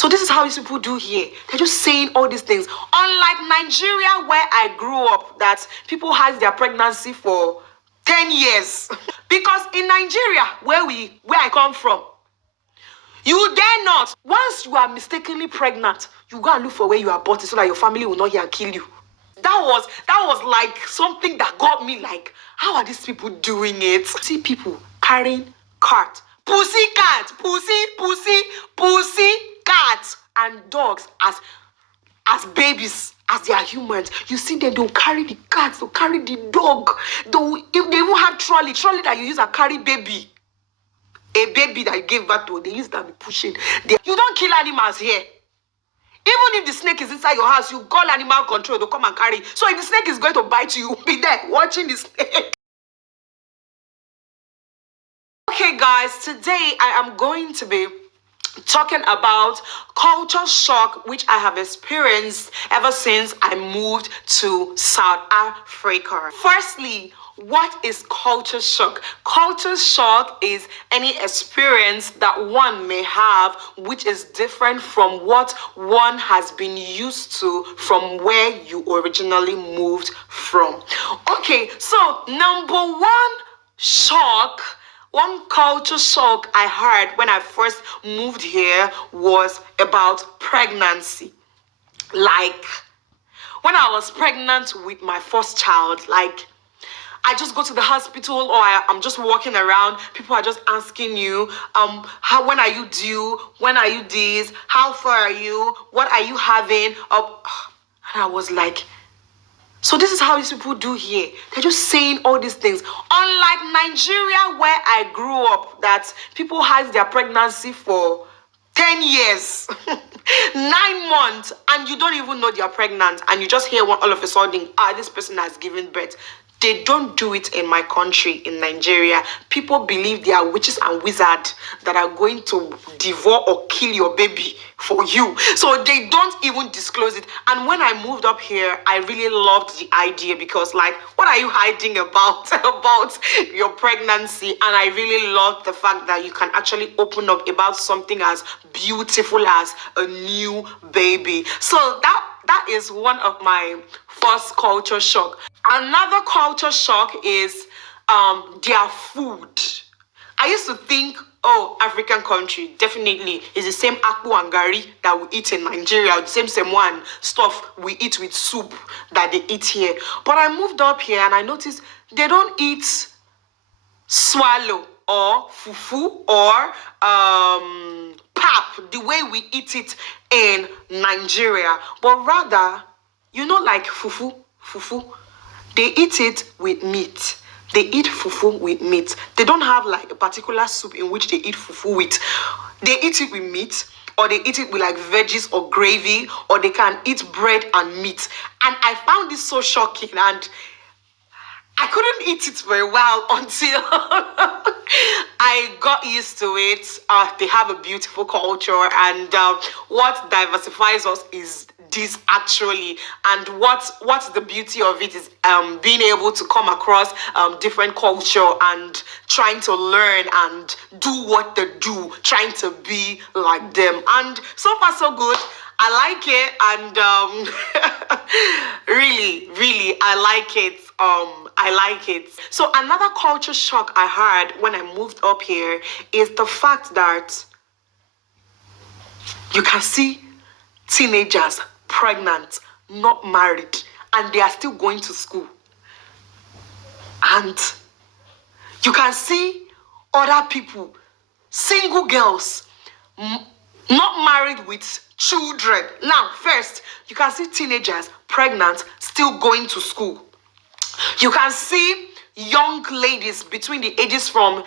So this is how these people do here. They're just saying all these things. Unlike Nigeria, where I grew up, that people hide their pregnancy for 10 years. Because in Nigeria, where I come from, you dare not. Once you are mistakenly pregnant, you go and look for where you are aborted so that your family will not hear and kill you. That was like something that got me like, how are these people doing it? See people carrying cart, pussy cat, pussy cat, and dogs as babies, as they are humans. You see them, they'll carry the cat, they'll carry the dog. If they even have trolley that you use and carry baby. A baby that you gave birth to, they use that to be pushing. You don't kill animals here. Even if the snake is inside your house, you call animal control, they'll come and carry. So if the snake is going to bite you, you'll be there watching the snake. Okay, guys, today I am going to be talking about culture shock, which I have experienced ever since I moved to South Africa. Firstly, what is culture shock? Culture shock is any experience that one may have which is different from what one has been used to from where you originally moved from. Okay, so number one culture shock I heard when I first moved here was about pregnancy. Like, when I was pregnant with my first child, like, I just go to the hospital or I'm just walking around. People are just asking you, when are you due? When are you this? How far are you? What are you having? And I was like, so this is how these people do here. They're just saying all these things. Unlike Nigeria, where I grew up, that people hide their pregnancy for 10 years, 9 months, and you don't even know they're pregnant, and you just hear one all of a sudden, this person has given birth. They don't do it in my country, in Nigeria. People believe they are witches and wizards that are going to devour or kill your baby for you. So they don't even disclose it. And when I moved up here, I really loved the idea because, like, what are you hiding about your pregnancy? And I really loved the fact that you can actually open up about something as beautiful as a new baby. So that is one of my first culture shock. Another culture shock is their food. I used to think, African country definitely is the same akpu and gari that we eat in Nigeria, the same one stuff we eat with soup that they eat here. But I moved up here and I noticed they don't eat swallow or fufu or pap the way we eat it in Nigeria, but rather, like fufu, they eat it with meat. They eat fufu with meat. They don't have like a particular soup in which they eat fufu with. They eat it with meat, or they eat it with like veggies or gravy, or they can eat bread and meat. And I found this so shocking, and I couldn't eat it for a while until I got used to it. They have a beautiful culture, and what diversifies us is this actually. And what's the beauty of it is being able to come across different culture and trying to learn and do what they do, trying to be like them. And so far so good. I like it, and really, I like it. I like it. So another culture shock I had when I moved up here is the fact that you can see teenagers pregnant, not married, and they are still going to school. And you can see other people, single girls, not married with children. Now, first, you can see teenagers pregnant, still going to school. You can see young ladies between the ages from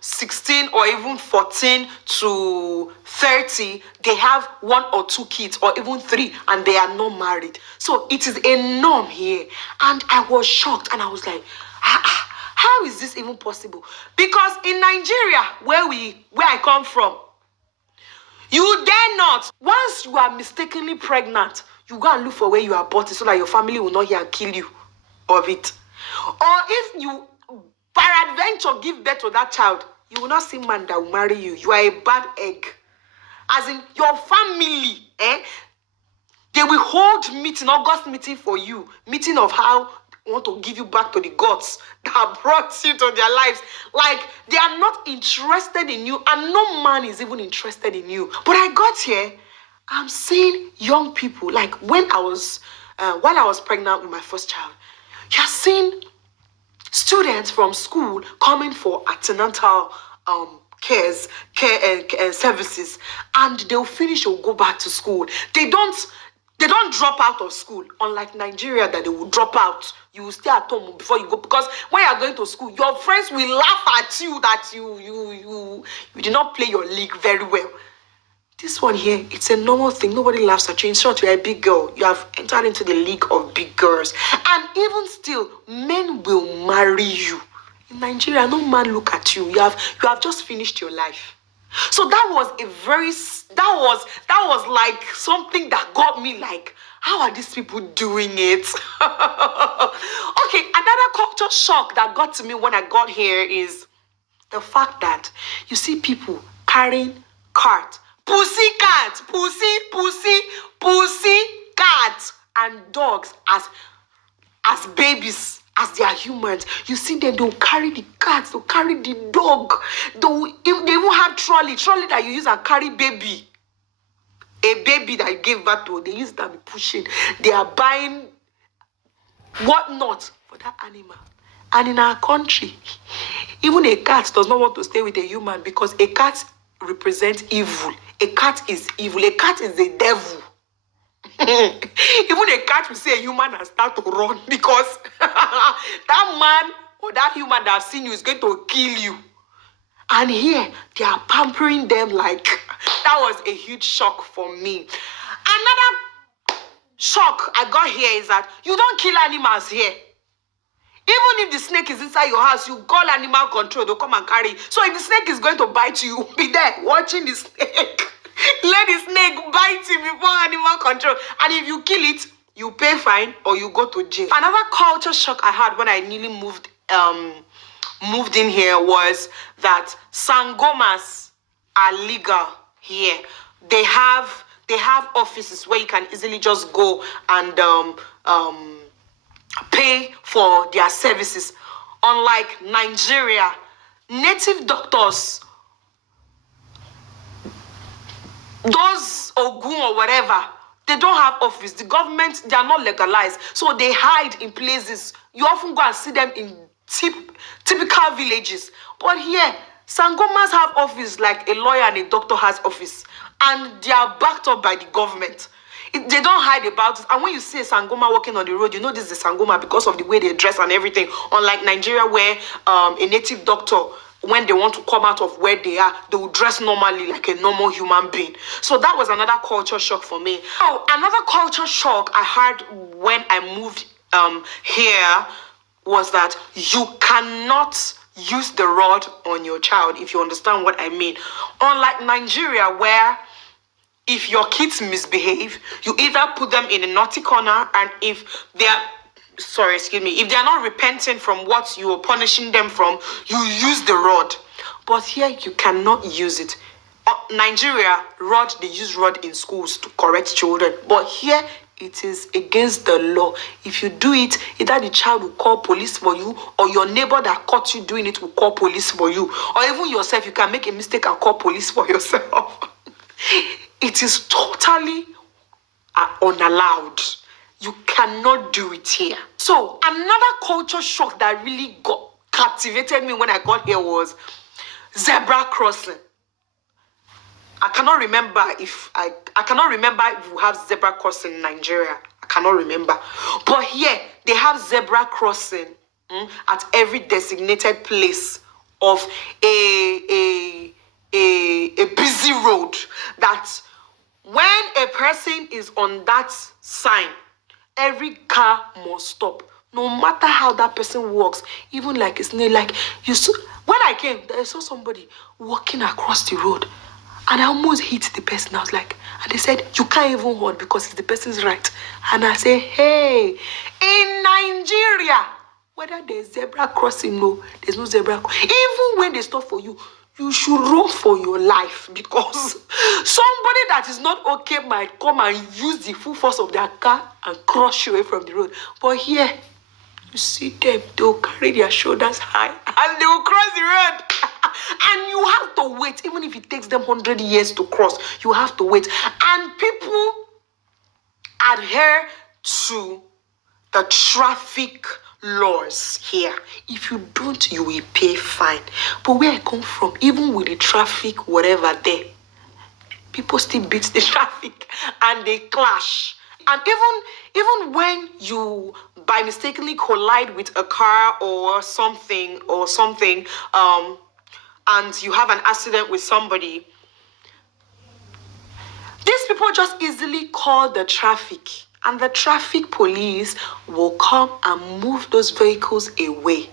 16 or even 14 to 30. They have 1 or 2 kids or even 3, and they are not married. So it is a norm here. And I was shocked, and I was like, how is this even possible? Because in Nigeria, where I come from, you dare not. Once you are mistakenly pregnant, you go and look for where you are aborted so that your family will not hear and kill you of it. Or if you peradventure give birth to that child, you will not see man that will marry you. You are a bad egg. As in your family, they will hold meeting, August meeting for you. Meeting of how they want to give you back to the gods that brought you to their lives. Like, they are not interested in you, and no man is even interested in you. But I got here, I'm seeing young people, like when I was, while I was pregnant with my first child, you're seeing students from school coming for antenatal care services, and they'll finish or go back to school. They don't drop out of school, unlike Nigeria that they will drop out. You will stay at home before you go, because when you are going to school, your friends will laugh at you that you did not play your league very well. This one here, it's a normal thing. Nobody laughs at you. In short, you're a big girl. You have entered into the league of big girls. And even still, men will marry you. In Nigeria, no man look at you. You have just finished your life. So that was like something that got me like, how are these people doing it? Okay, another culture shock that got to me when I got here is the fact that you see people carrying cart, pussy cats and dogs as babies, as they are humans. You see them, they'll carry the cats, they'll carry the dog, they even have trolley that you use and carry baby. A baby that you gave birth to, they use that to be pushing. They are buying whatnot for that animal. And in our country, even a cat does not want to stay with a human, because a cat represents evil. A cat is evil. A cat is the devil. Even a cat will see a human and start to run, because that man or that human that has seen you is going to kill you. And here, they are pampering them like, that was a huge shock for me. Another shock I got here is that you don't kill animals here. Even if the snake is inside your house, you call animal control, they'll come and carry it. So if the snake is going to bite you, you'll be there watching the snake. Let the snake bite you before animal control. And if you kill it, you pay fine or you go to jail. Another culture shock I had when I nearly moved in here was that sangomas are legal here. They have offices where you can easily just go and pay for their services. Unlike Nigeria, native doctors, those Ogun or whatever, they don't have office. The government, they are not legalized. So they hide in places. You often go and see them in typical villages. But here, sangomas have office like a lawyer and a doctor has office. And they are backed up by the government. They don't hide about it. And when you see a sangoma walking on the road, you know this is a sangoma because of the way they dress and everything. Unlike Nigeria, where a native doctor, when they want to come out of where they are, they will dress normally like a normal human being. So that was another culture shock for me. Oh, another culture shock I had when I moved here was that you cannot use the rod on your child, if you understand what I mean. Unlike Nigeria, where if your kids misbehave, you either put them in a naughty corner, and if they are if they are not repenting from what you are punishing them from, you use the rod. But here, you cannot use it. Nigeria, they use rod in schools to correct children. But here, it is against the law. If you do it, either the child will call police for you, or your neighbor that caught you doing it will call police for you. Or even yourself, you can make a mistake and call police for yourself. It is totally unallowed. You cannot do it here. So another culture shock that really captivated me when I got here was zebra crossing. I cannot remember if we have zebra crossing in Nigeria. I cannot remember. But here, they have zebra crossing at every designated place of a busy road, that when a person is on that sign, every car must stop, no matter how that person walks. Even like a snail, like you saw when I came, I saw somebody walking across the road, and I almost hit the person. I was like, and they said, you can't even hold because it's the person's right. And I say, hey, in Nigeria, whether there's zebra crossing, no, there's no zebra crossing. Even when they stop for you, you should run for your life, because somebody that is not okay might come and use the full force of their car and crush you away from the road. But here, you see them, they'll carry their shoulders high and they will cross the road. And you have to wait, even if it takes them 100 years to cross, you have to wait. And people adhere to the traffic laws here. If you don't, you will pay fine. But where I come from, even with the traffic, whatever there, people still beat the traffic and they clash. And even when you by mistakenly collide with a car or something, and you have an accident with somebody, these people just easily call the traffic, and the traffic police will come and move those vehicles away.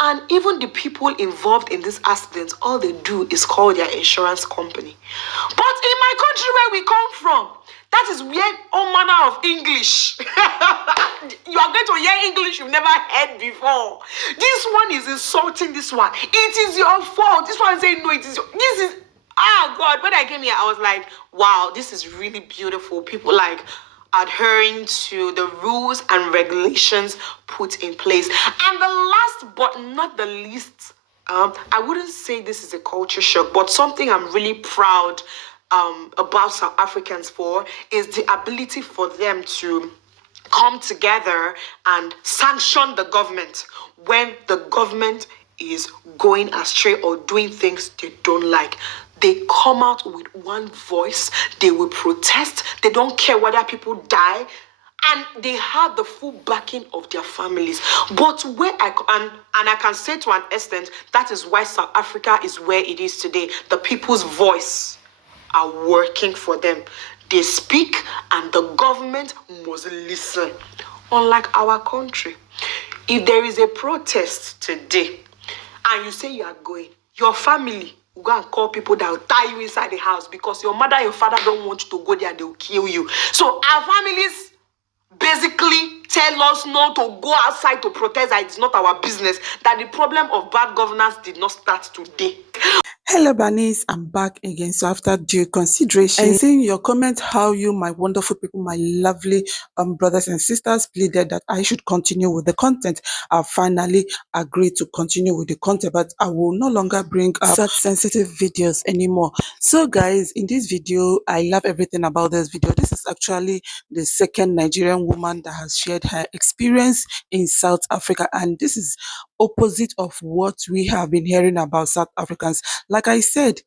And even the people involved in this accident, all they do is call their insurance company. But in my country where we come from, that is where all manner of English. You are going to hear English you've never heard before. This one is insulting this one. It is your fault. This one is saying no, this is. Ah, God, when I came here, I was like, wow, this is really beautiful. People like adhering to the rules and regulations put in place. And the last but not the least, I wouldn't say this is a culture shock, but something I'm really proud about South Africans for is the ability for them to come together and sanction the government when the government is going astray or doing things they don't like. They come out with one voice. They will protest. They don't care whether people die. And they have the full backing of their families. But where I can say to an extent, that is why South Africa is where it is today. The people's voice are working for them. They speak and the government must listen. Unlike our country, if there is a protest today and you say you are going, your family will go and call people that will tie you inside the house because your mother and your father don't want you to go there, they will kill you. So our families basically tell us not to go outside to protest, that it's not our business, that the problem of bad governance did not start today. Hello, Bernice. I'm back again. So after due consideration and seeing your comment, how you, my wonderful people, my lovely brothers and sisters, pleaded that I should continue with the content, I finally agreed to continue with the content, but I will no longer bring up such sensitive videos anymore. So guys, in this video, I love everything about this video. This is actually the second Nigerian woman that has shared her experience in South Africa, and this is opposite of what we have been hearing about South Africans. Like I said,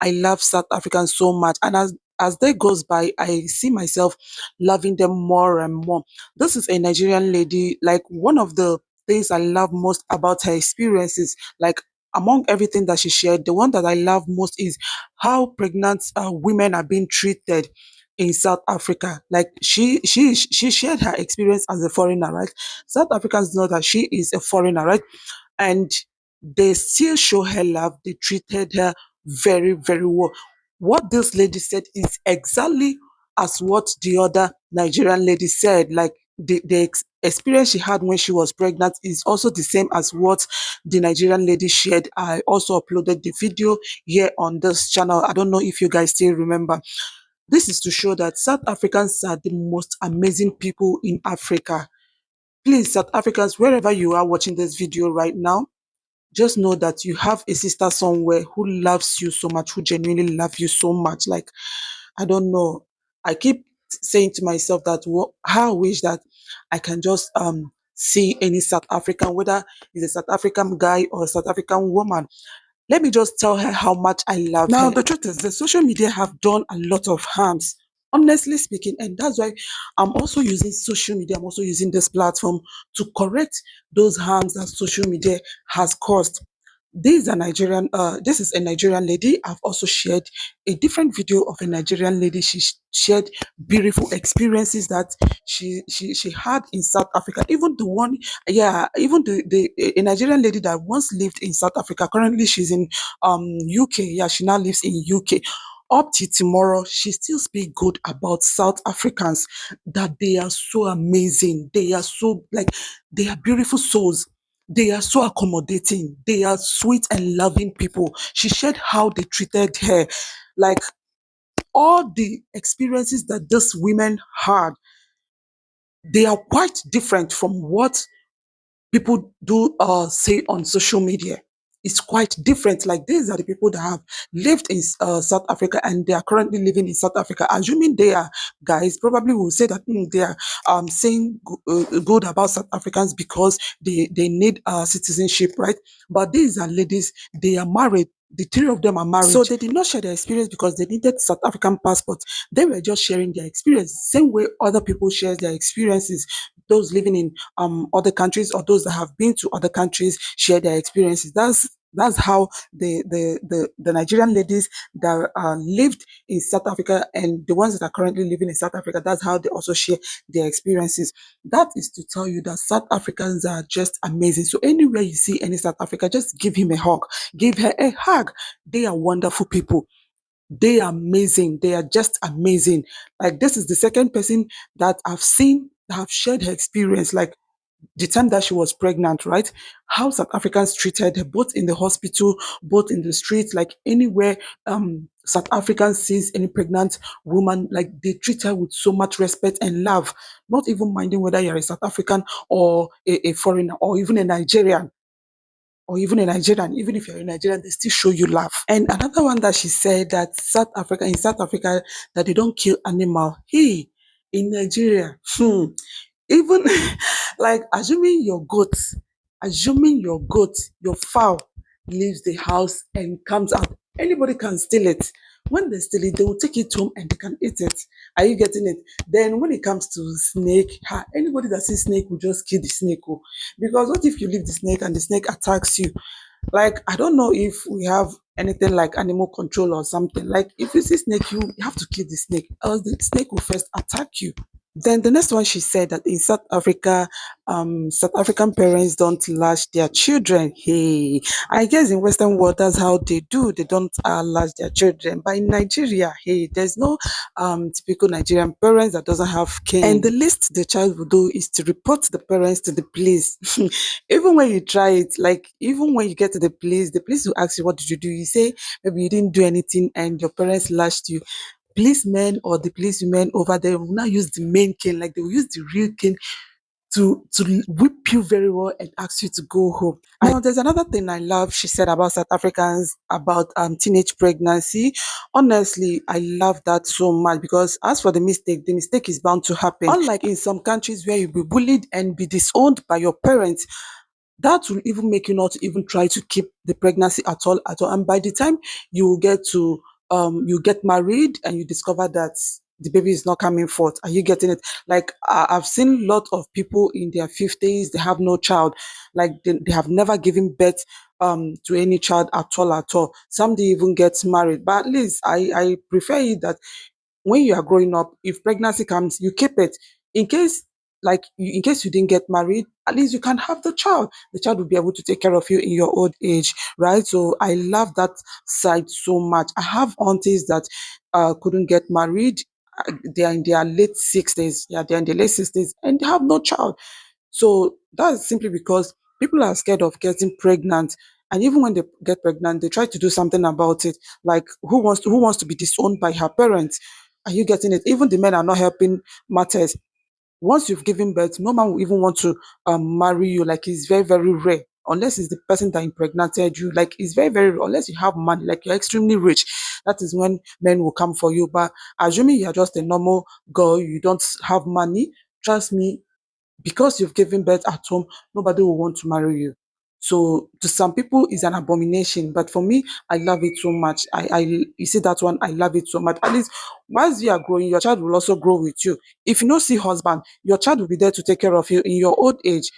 I love South Africans so much, and as day goes by, I see myself loving them more and more. This is a Nigerian lady. Like, one of the things I love most about her experiences, like among everything that she shared, the one that I love most is how pregnant women are being treated in South Africa. Like, she shared her experience as a foreigner, right? South Africans know that she is a foreigner, right? And they still show her love. They treated her very, very well. What this lady said is exactly as what the other Nigerian lady said. Like, the experience she had when she was pregnant is also the same as what the Nigerian lady shared. I also uploaded the video here on this channel. I don't know if you guys still remember. This is to show that South Africans are the most amazing people in Africa. Please, South Africans, wherever you are watching this video right now, just know that you have a sister somewhere who loves you so much, who genuinely loves you so much. Like, I don't know. I keep saying to myself that how I wish that I can just see any South African, whether it's a South African guy or a South African woman. Let me just tell her how much I love her. Now, the truth is, the social media have done a lot of harms, honestly speaking, and that's why I'm also using social media. I'm also using this platform to correct those harms that social media has caused. This is a Nigerian lady. I've also shared a different video of a Nigerian lady. She shared beautiful experiences that she had in South Africa. Even the one, yeah, even the a Nigerian lady that once lived in South Africa. Currently, she's in UK. Yeah, she now lives in UK. Up till tomorrow, she still speak good about South Africans, that they are so amazing. They are so, like, they are beautiful souls. They are so accommodating. They are sweet and loving people. She shared how they treated her. Like all the experiences that these women had, they are quite different from what people do say on social media. It's quite different. Like these are the people that have lived in South Africa and they are currently living in South Africa. Assuming they are guys, probably will say that they are saying good about South Africans because they need citizenship, right? But these are ladies, they are married. The three of them are married. So they did not share their experience because they needed South African passports. They were just sharing their experience, same way other people share their experiences. Those living in other countries or those that have been to other countries share their experiences. That's how the Nigerian ladies that lived in South Africa and the ones that are currently living in South Africa, that's how they also share their experiences. That is to tell you that South Africans are just amazing. So anywhere you see any South Africa, just give him a hug, give her a hug. They are wonderful people. They are amazing. They are just amazing. Like this is the second person that I've seen that have shared her experience. Like the time that she was pregnant, right? How South Africans treated her, both in the hospital, both in the streets, like anywhere South Africans sees any pregnant woman, like they treat her with so much respect and love, not even minding whether you're a South African or a foreigner or even a Nigerian. Or even a Nigerian, even if you're a Nigerian, they still show you love. And another one that she said that in South Africa, that they don't kill animal. Hey, in Nigeria, even like assuming your goat, your fowl leaves the house and comes out, anybody can steal it. When they steal it, they will take it home and they can eat it. Are you getting it? Then when it comes to snake, anybody that sees snake will just kill the snake. Oh. Because what if you leave the snake and the snake attacks you? Like, I don't know if we have anything like animal control or something. Like, if you see snake, you have to kill the snake, else the snake will first attack you. Then the next one, she said that in South Africa, South African parents don't lash their children. Hey, I guess in Western world that's how they do. They don't lash their children. But in Nigeria, hey, there's no typical Nigerian parents that doesn't have cane. And the least the child will do is to report the parents to the police. Even when you try it, like even when you get to the police will ask you, what did you do? You say maybe you didn't do anything and your parents lashed you. Policemen or the policewomen over there will not use the main cane, like they will use the real cane to whip you very well and ask you to go home. Now, there's another thing I love she said about South Africans about teenage pregnancy. Honestly, I love that so much because as for the mistake is bound to happen. Unlike in some countries where you'll be bullied and be disowned by your parents, that will even make you not even try to keep the pregnancy at all. And by the time you get to you get married and you discover that the baby is not coming forth, are you getting it? Like I've seen a lot of people in their 50s, they have no child, like they have never given birth to any child at all. Some they even get married, but at least I prefer it that when you are growing up, if pregnancy comes, you keep it in case, in case you didn't get married, at least you can have the child. The child will be able to take care of you in your old age, right? So I love that side so much. I have aunties that couldn't get married. They are in their late 60s. Yeah, they're in their late 60s and they have no child. So that's simply because people are scared of getting pregnant. And even when they get pregnant, they try to do something about it. Like who wants to be disowned by her parents? Are you getting it? Even the men are not helping matters. Once you've given birth, no man will even want to marry you. Like it's very, very rare. Unless it's the person that impregnated you. Like it's very, very rare. Unless you have money, like you're extremely rich. That is when men will come for you. But assuming you're just a normal girl, you don't have money, trust me, because you've given birth at home, nobody will want to marry you. So to some people, it's an abomination, but for me, I love it so much. You see that one, I love it so much. At least whilst you are growing, your child will also grow with you. If you don't see husband, your child will be there to take care of you in your old age.